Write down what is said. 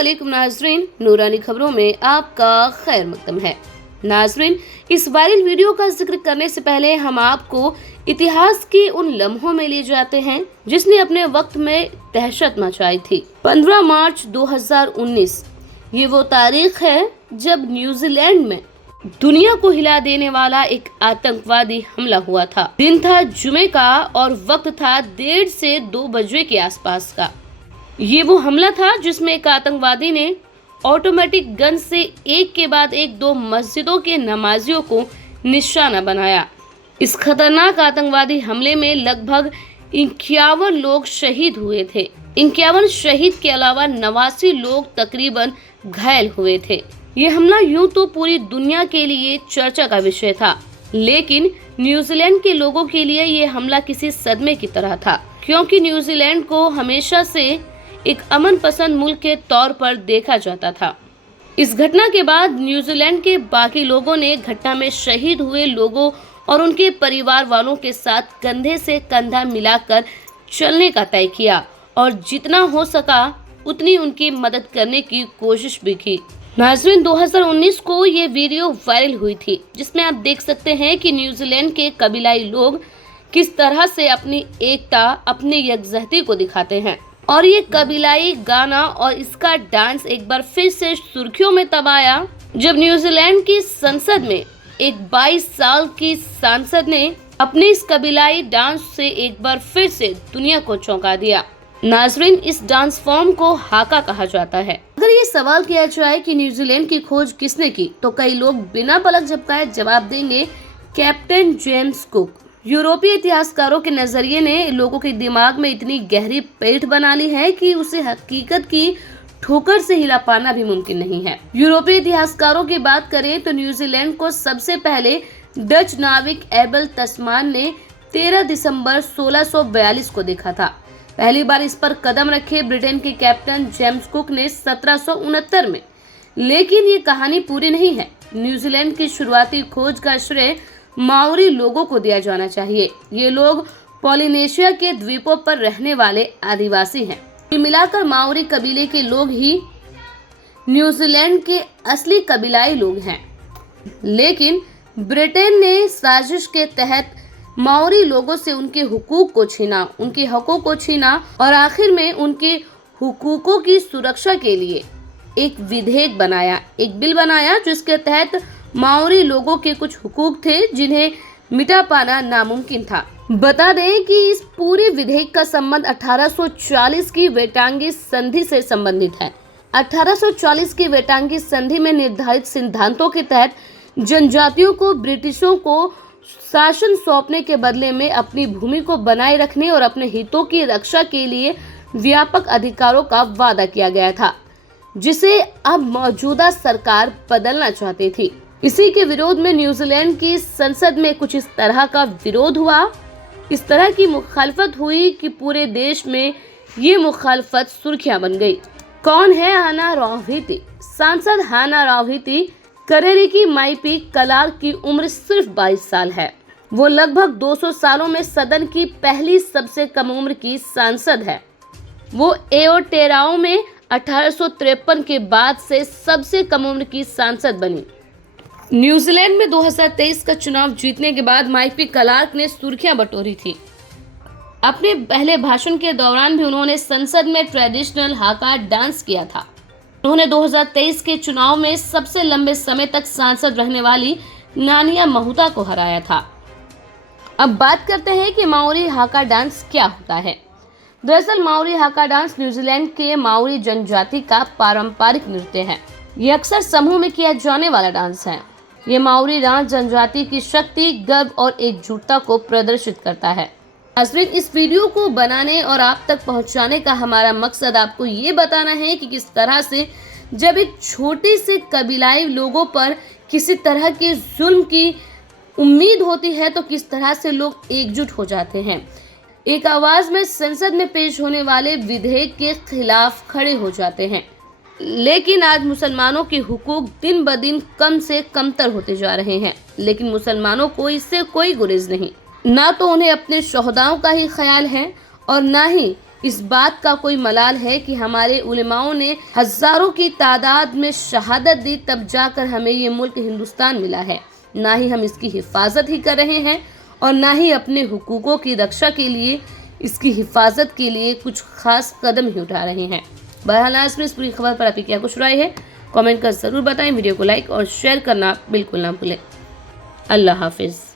अस्सलामुअलैकुम नाजरीन, नूरानी खबरों में आपका खैर मकदम है। नाजरीन, इस वायरल वीडियो का जिक्र करने से पहले हम आपको इतिहास के उन लम्हों में ले जाते हैं जिसने अपने वक्त में दहशत मचाई थी। 15 मार्च 2019 ये वो तारीख है जब न्यूजीलैंड में दुनिया को हिला देने वाला एक आतंकवादी हमला हुआ था। दिन था जुमे का और वक्त था 1:30 से 2 बजे के आसपास का। ये वो हमला था जिसमें एक आतंकवादी ने ऑटोमेटिक गन से एक के बाद एक 2 मस्जिदों के नमाजियों को निशाना बनाया। इस खतरनाक आतंकवादी हमले में लगभग 51 लोग शहीद हुए थे। 51 शहीद के अलावा 89 लोग तकरीबन घायल हुए थे। ये हमला यूं तो पूरी दुनिया के लिए चर्चा का विषय था, लेकिन न्यूजीलैंड के लोगों के लिए ये हमला किसी सदमे की तरह था, क्योंकि न्यूजीलैंड को हमेशा से एक अमन पसंद मुल्क के तौर पर देखा जाता था। इस घटना के बाद न्यूजीलैंड के बाकी लोगों ने घटना में शहीद हुए लोगों और उनके परिवार वालों के साथ कंधे से कंधा मिलाकर चलने का तय किया और जितना हो सका उतनी उनकी मदद करने की कोशिश भी की। नाज़रीन, 2019 को ये वीडियो वायरल हुई थी जिसमें आप देख सकते हैं कि न्यूजीलैंड के कबीलाई लोग किस तरह से अपनी एकता, अपनी यकजहती को दिखाते हैं और ये कबीलाई गाना और इसका डांस एक बार फिर से सुर्खियों में तब आया जब न्यूजीलैंड की संसद में एक 22 साल की सांसद ने अपने इस कबीलाई डांस से एक बार फिर से दुनिया को चौंका दिया। नाजरीन, इस डांस फॉर्म को हाका कहा जाता है। अगर ये सवाल किया जाए कि न्यूजीलैंड की खोज किसने की, तो कई लोग बिना पलक झपकाए जवाब देंगे कैप्टन जेम्स कुक। यूरोपीय इतिहासकारों के नजरिए ने लोगों के दिमाग में इतनी गहरी पेठ बना ली है कि उसे हकीकत की ठोकर से हिला पाना भी मुमकिन नहीं है। यूरोपीय इतिहासकारों की बात करें तो न्यूजीलैंड को सबसे पहले डच नाविक एबल तस्मान ने 13 दिसंबर 1642 को देखा था। पहली बार इस पर कदम रखे ब्रिटेन के कैप्टन जेम्स कुक ने 1769 में। लेकिन ये कहानी पूरी नहीं है। न्यूजीलैंड की शुरुआती खोज का श्रेय माओरी लोगों को दिया जाना चाहिए। ये लोग पॉलिनेशिया के द्वीपों पर रहने वाले आदिवासी हैं। मिलाकर माओरी कबीले के लोग ही न्यूजीलैंड के असली कबीलाई लोग हैं। लेकिन ब्रिटेन ने साजिश के तहत माओरी लोगों से उनके हुकूक को छीना, उनके हकों को छीना और आखिर में उनके हुकूकों की सुरक्षा के लिए एक विधेयक बनाया, एक बिल बनाया जिसके तहत माओरी लोगों के कुछ हुकूक थे जिन्हें मिटा पाना नामुमकिन था। बता दें कि इस पूरे विधेयक का संबंध 1840 की वेटांगी संधि से संबंधित है। 1840 की वेटांगी संधि में निर्धारित सिद्धांतों के तहत जनजातियों को ब्रिटिशों को शासन सौंपने के बदले में अपनी भूमि को बनाए रखने और अपने हितों की रक्षा के लिए व्यापक अधिकारों का वादा किया गया था, जिसे अब मौजूदा सरकार बदलना चाहती थी। इसी के विरोध में न्यूजीलैंड की संसद में कुछ इस तरह का विरोध हुआ, इस तरह की मुखालफत हुई कि पूरे देश में ये मुखालफत सुर्खियां बन गई। कौन है हाना रावहिती? सांसद हाना रावहिती करेरी की माइपी कलार की उम्र सिर्फ 22 साल है। वो लगभग 200 सालों में सदन की पहली सबसे कम उम्र की सांसद है। वो एओटेराओ में 1853 के बाद से सबसे कम उम्र की सांसद बनी। न्यूजीलैंड में 2023 का चुनाव जीतने के बाद माइपी क्लार्क ने सुर्खियां बटोरी थी। अपने पहले भाषण के दौरान भी उन्होंने संसद में ट्रेडिशनल हाका डांस किया था। उन्होंने 2023 के चुनाव में सबसे लंबे समय तक सांसद रहने वाली नानिया महुता को हराया था। अब बात करते हैं कि माओरी हाका डांस क्या होता है। दरअसल माओरी हाका डांस न्यूजीलैंड के माओरी जनजाति का पारंपरिक नृत्य है। ये अक्सर समूह में किया जाने वाला डांस है। ये माओरी डांस जनजाति की शक्ति, गर्व और एकजुटता को प्रदर्शित करता है। नाज़रीन, इस वीडियो को बनाने और आप तक पहुंचाने का हमारा मकसद आपको ये बताना है कि किस तरह से जब एक छोटे से कबीलाई लोगों पर किसी तरह के जुल्म की उम्मीद होती है तो किस तरह से लोग एकजुट हो जाते हैं, एक आवाज में संसद में पेश होने वाले विधेयक के खिलाफ खड़े हो जाते हैं। लेकिन आज मुसलमानों के हुकूक दिन ब दिन कम से कमतर होते जा रहे हैं, लेकिन मुसलमानों को इससे कोई गुरेज नहीं। ना तो उन्हें अपने शोहदाओं का ही ख्याल है और ना ही इस बात का कोई मलाल है कि हमारे उलेमाओं ने हजारों की तादाद में शहादत दी, तब जाकर हमें ये मुल्क हिंदुस्तान मिला है। ना ही हम इसकी हिफाजत ही कर रहे हैं और ना ही अपने हुकूकों की रक्षा के लिए, इसकी हिफाजत के लिए कुछ खास कदम ही उठा रहे हैं। बहरहाल नाज़रीन, इस पूरी खबर पर आपकी क्या कुछ राय है, कमेंट कर ज़रूर बताएं। वीडियो को लाइक और शेयर करना बिल्कुल ना भूलें। अल्लाह हाफिज़।